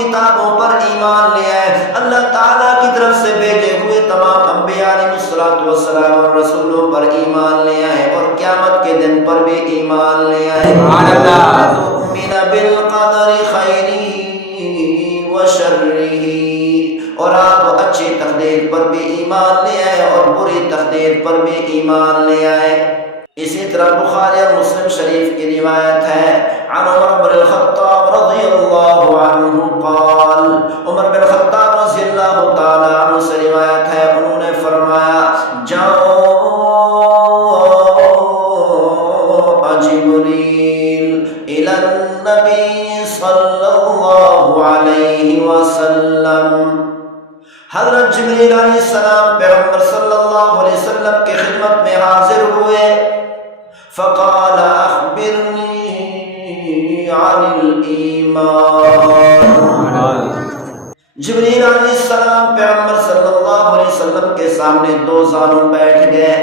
کتابوں پر ایمان لے آئے، اللہ تعالیٰ کی طرف سے بھیجے ہوئے تمام انبیاء علیہ السلام اور رسولوں پر ایمان لے آئے، اور قیامت کے دن پر بھی ایمان لے آئے۔ سبحان اللہ۔ تؤمن بالقدر خیرہ وشرہ، اور آپ اچھی تقدیر پر بھی ایمان لے آئے اور بری تقدیر پر بھی ایمان لے آئے۔ اسی طرح بخاری اور مسلم شریف کی روایت ہے، عن عمر بن الخطاب رضی اللہ عنہ قال، عمر بن الخطاب رضی اللہ تعالی عنہ سے روایت ہے، انہوں نے فرمایا، جاؤ جبریل الی النبی صلی اللہ علیہ وسلم، حضرت جبریل علیہ السلام پیغمبر صلی اللہ علیہ وسلم کی خدمت میں حاضر ہوئے، فقال اخبرنی عن الایمان، جبریل علیہ السلام پیغمبر صلی اللہ علیہ وسلم کے سامنے دو زانوں بیٹھ گئے،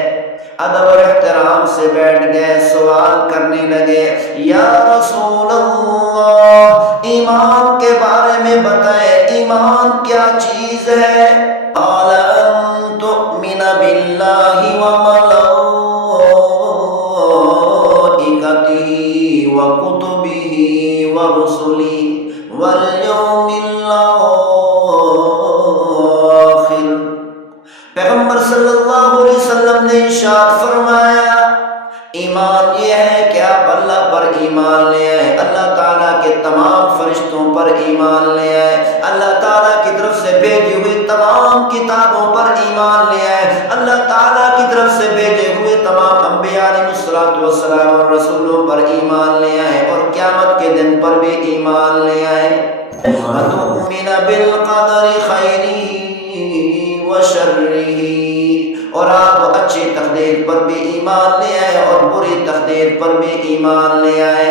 ادب اور احترام سے بیٹھ گئے، سوال کرنے لگے، یا رسول اللہ ایمان کے بارے میں بتائیں، ایمان کیا چیز ہے؟ قال ان تؤمن باللہ وکتبہ ورسلہ والیوم الآخر۔ پیغمبر صلی اللہ علیہ وسلم نے ارشاد فرمایا، ایمان یہ ہے کہ آپ اللہ پر ایمان لے آئے، اللہ تعالیٰ کے تمام فرشتوں پر ایمان لے آئے، اللہ تعالیٰ کی طرف سے بھیجی ہوئی تمام کتابوں پر ایمان لے آئے، اللہ تعالیٰ کی طرف سے بھیجے ہوئے تمام انبیاء علیہ السلام اور رسولوں پر ایمان لے آئے، اور قیامت کے دن پر بھی ایمان لے آئے۔ وَتُؤْمِنَ بِالْقَدَرِ خَيْرِهِ وَشَرِّهِ، اور آپ اچھی تقدیر پر بھی ایمان لے آئے اور بری تقدیر پر بھی ایمان لے آئے۔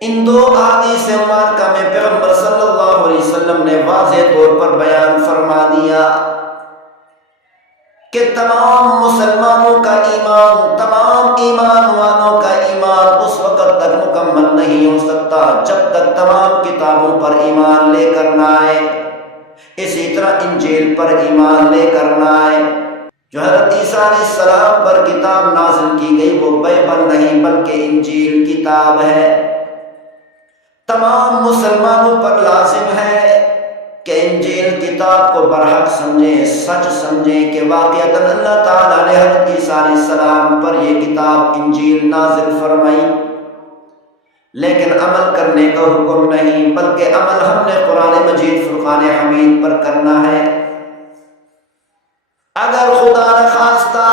ان دو احادیث مبارکہ میں پیغمبر صلی اللہ علیہ وسلم نے واضح طور پر بیان فرما دیا کہ تمام مسلمانوں کا ایمان، تمام ایمان والوں کا ایمان اس وقت تک مکمل نہیں ہو سکتا جب تک تمام کتابوں پر ایمان لے کر نہ آئے۔ اسی طرح انجیل پر ایمان لے کر نہ آئے، جو حضرت عیسیٰ علیہ السلام پر کتاب نازل کی گئی وہ بائبل نہیں بلکہ انجیل کتاب ہے۔ تمام مسلمانوں پر لازم ہے کہ انجیل کتاب کو برحق سمجھیں، سچ سمجھیں کہ واقعتاً اللہ تعالیٰ نے حضرت عیسیٰ علیہ السلام پر یہ کتاب انجیل نازل فرمائی، لیکن عمل کرنے کا حکم نہیں، بلکہ عمل ہم نے قرآن مجید فرقان حمید پر کرنا ہے۔ اگر خدا نخواستہ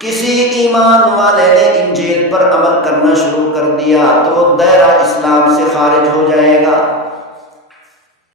کسی ایمان والے نے انجیل پر عمل کرنا شروع کر دیا تو وہ دائرہ اسلام سے خارج ہو جائے گا۔